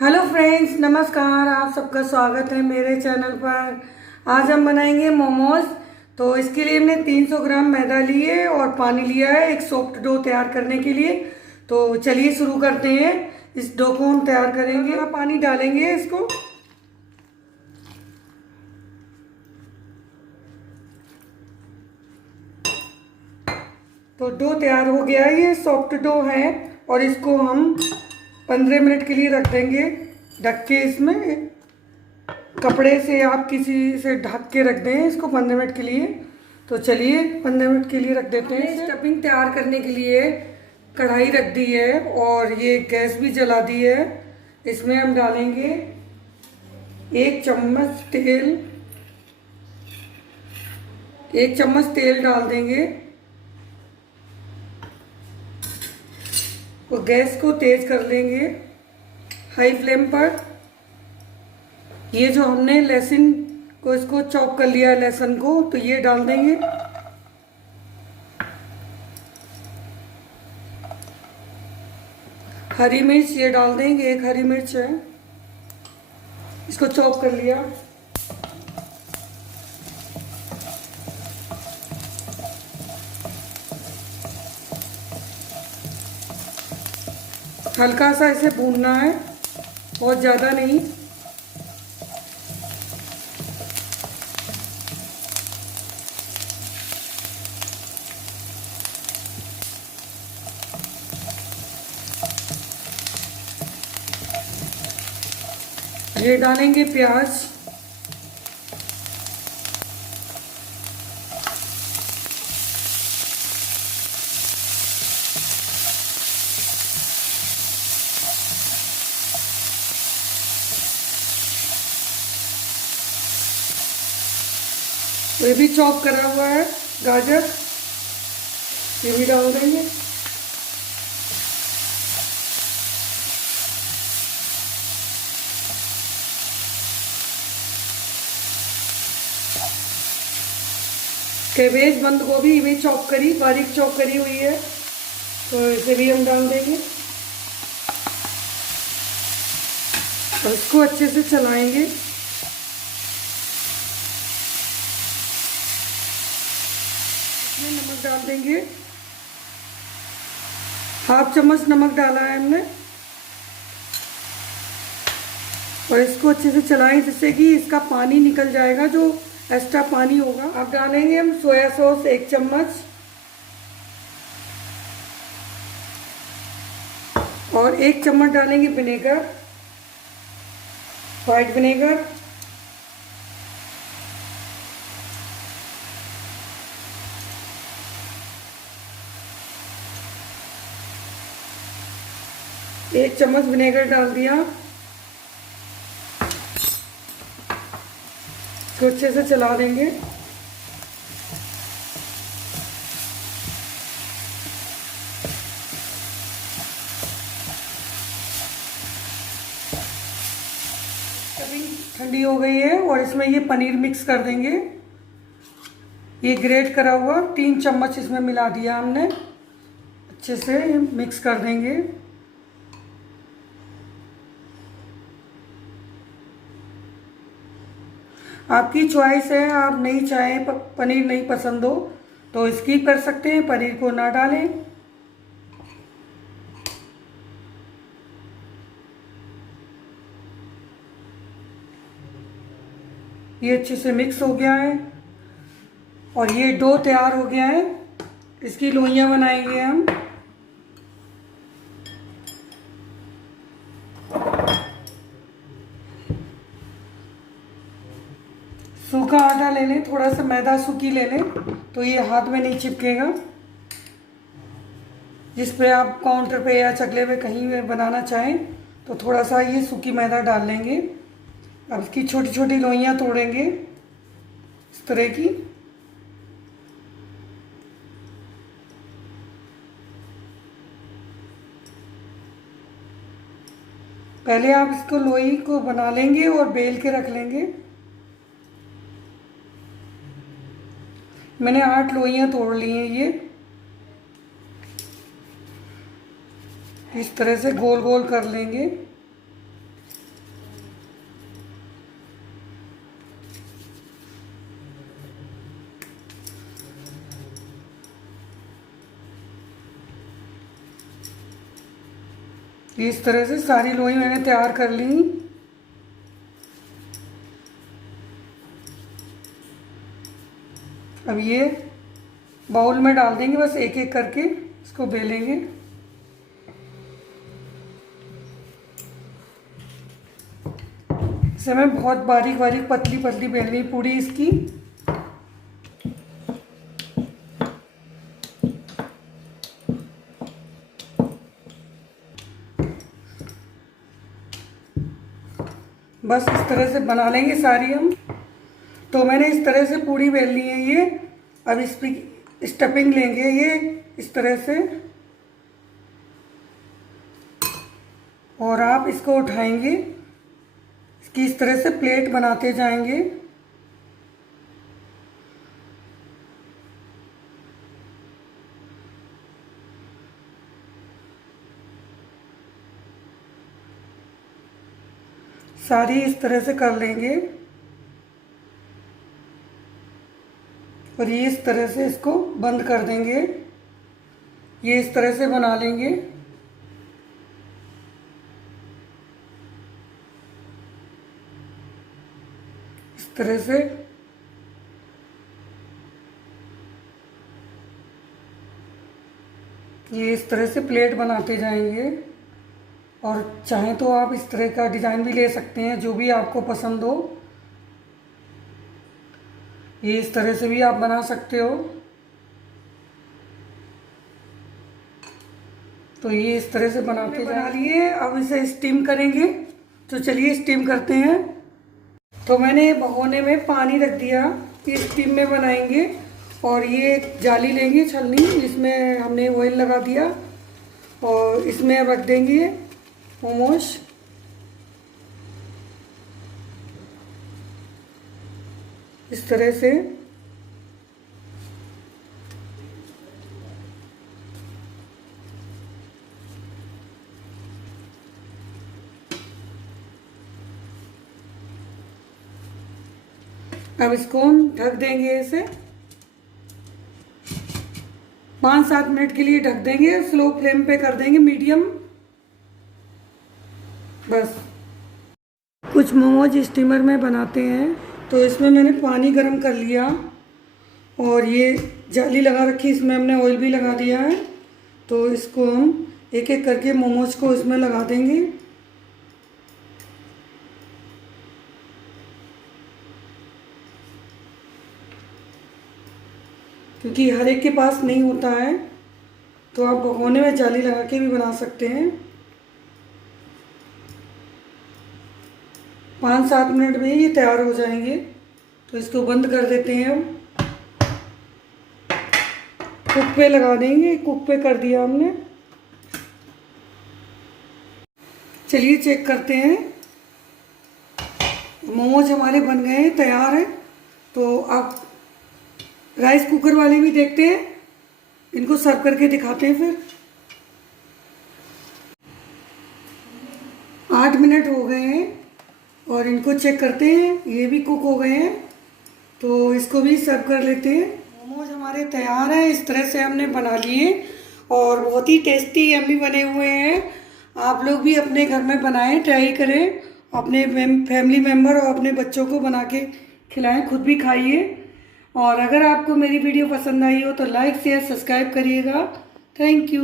Hello friends, नमस्कार। आप सबका स्वागत है मेरे चैनल पर। आज हम बनाएंगे मोमोज। तो इसके लिए हमने 300 ग्राम मैदा लिए और पानी लिया है एक सॉफ्ट डो तैयार करने के लिए। तो चलिए शुरू करते हैं। इस डो को हम तैयार करेंगे। पानी डालेंगे इसको। तो डो तैयार हो गया है, ये सॉफ्ट डो है और इसको हम 15 मिनट के लिए रख देंगे ढक के। इसमें कपड़े से आप किसी से ढक के रख दें इसको 15 मिनट के लिए। तो चलिए 15 मिनट के लिए रख देते हैं। स्टफिंग तैयार करने के लिए कढ़ाई रख दी है और ये गैस भी जला दी है। इसमें हम डालेंगे 1 चम्मच तेल। 1 चम्मच तेल डाल देंगे और गैस को तेज कर लेंगे हाई फ्लेम पर। ये जो हमने लहसुन को इसको चॉप कर लिया है, लहसुन को, तो ये डाल देंगे। हरी मिर्च ये डाल देंगे, 1 हरी मिर्च है, इसको चॉप कर लिया। हल्का सा इसे भूनना है, बहुत ज़्यादा नहीं। ये डालेंगे प्याज। ये भी चॉप करा हुआ है गाजर, ये भी डाल देंगे। कैबेज, बंद गोभी भी चॉप करी, बारीक चॉप करी हुई है, तो इसे भी हम डाल देंगे और इसको अच्छे से चलाएंगे। इसमें नमक डाल देंगे, 1/2 चम्मच नमक डाला है हमने और इसको अच्छे से चलाएं जिससे कि इसका पानी निकल जाएगा, जो एक्स्ट्रा पानी होगा। अब डालेंगे हम सोया सॉस 1 चम्मच और 1 चम्मच डालेंगे विनेगर, वाइट विनेगर। एक चम्मच विनेगर डाल दिया, इसको अच्छे से चला देंगे। ठंडी हो गई है और इसमें ये पनीर मिक्स कर देंगे। ये ग्रेट करा हुआ 3 चम्मच इसमें मिला दिया हमने, अच्छे से मिक्स कर देंगे। आपकी चॉइस है, आप नहीं चाहें पनीर नहीं पसंद हो तो स्किप कर सकते हैं, पनीर को ना डालें। ये अच्छे से मिक्स हो गया है और ये डो तैयार हो गया है। इसकी लोइयां बनाएंगे हम। सूखा आटा ले लें, थोड़ा सा मैदा सूखी ले लें तो ये हाथ में नहीं चिपकेगा। जिस पे आप काउंटर पे या चकले पे कहीं पे बनाना चाहें तो थोड़ा सा ये सूखी मैदा डाल लेंगे। अब इसकी छोटी छोटी लोइयां तोड़ेंगे इस तरह की। पहले आप इसको लोई को बना लेंगे और बेल के रख लेंगे। मैंने 8 लोइयां तोड़ ली हैं। ये इस तरह से गोल गोल कर लेंगे। इस तरह से सारी लोई मैंने तैयार कर ली। अब ये बाउल में डाल देंगे, बस एक एक करके इसको बेलेंगे। इसे मैं बहुत बारीक बारीक पतली पतली बेलनी पूरी इसकी। बस इस तरह से बना लेंगे सारी हम। तो मैंने इस तरह से पूरी बेल ली है ये। अब इस पर स्टफिंग लेंगे ये इस तरह से, और आप इसको उठाएंगे, इसकी इस तरह से प्लेट बनाते जाएंगे। सारी इस तरह से कर लेंगे और ये इस तरह से इसको बंद कर देंगे। ये इस तरह से बना लेंगे। इस तरह से ये इस तरह से प्लेट बनाते जाएंगे। और चाहें तो आप इस तरह का डिज़ाइन भी ले सकते हैं, जो भी आपको पसंद हो। ये इस तरह से भी आप बना सकते हो। तो ये इस तरह से बनाते बना लिए। अब इसे स्टीम करेंगे, तो चलिए स्टीम करते हैं। तो मैंने भगोने में पानी रख दिया, ये स्टीम में बनाएंगे। और ये एक जाली लेंगे छलनी, जिसमें हमने ऑयल लगा दिया और इसमें अब रख देंगे मोमोज। इस तरह से अब इसको हम ढक देंगे। इसे 5-7 मिनट के लिए ढक देंगे, स्लो फ्लेम पे कर देंगे, मीडियम। बस कुछ मोमोज स्टीमर में बनाते हैं। तो इसमें मैंने पानी गर्म कर लिया और ये जाली लगा रखी, इसमें हमने ऑयल भी लगा दिया है। तो इसको हम एक एक करके मोमोज को इसमें लगा देंगे। क्योंकि हर एक के पास नहीं होता है, तो आप भगोने में जाली लगा के भी बना सकते हैं। 5-7 मिनट में ये तैयार हो जाएंगे। तो इसको बंद कर देते हैं हम। कुक पे लगा देंगे, कुक पे कर दिया हमने। चलिए चेक करते हैं। मोमोज हमारे बन गए हैं, तैयार है। तो आप राइस कुकर वाले भी देखते हैं, इनको सर्व करके दिखाते हैं। फिर 8 मिनट हो गए हैं और इनको चेक करते हैं, ये भी कुक हो गए हैं। तो इसको भी सर्व कर लेते हैं। मोमोज हमारे तैयार हैं, इस तरह से हमने बना लिए और बहुत ही टेस्टी यम्मी बने हुए हैं। आप लोग भी अपने घर में बनाएं, ट्राई करें, अपने फैमिली मेम्बर और अपने बच्चों को बना के खिलाएं, खुद भी खाइए। और अगर आपको मेरी वीडियो पसंद आई हो तो लाइक शेयर सब्सक्राइब करिएगा। Thank you.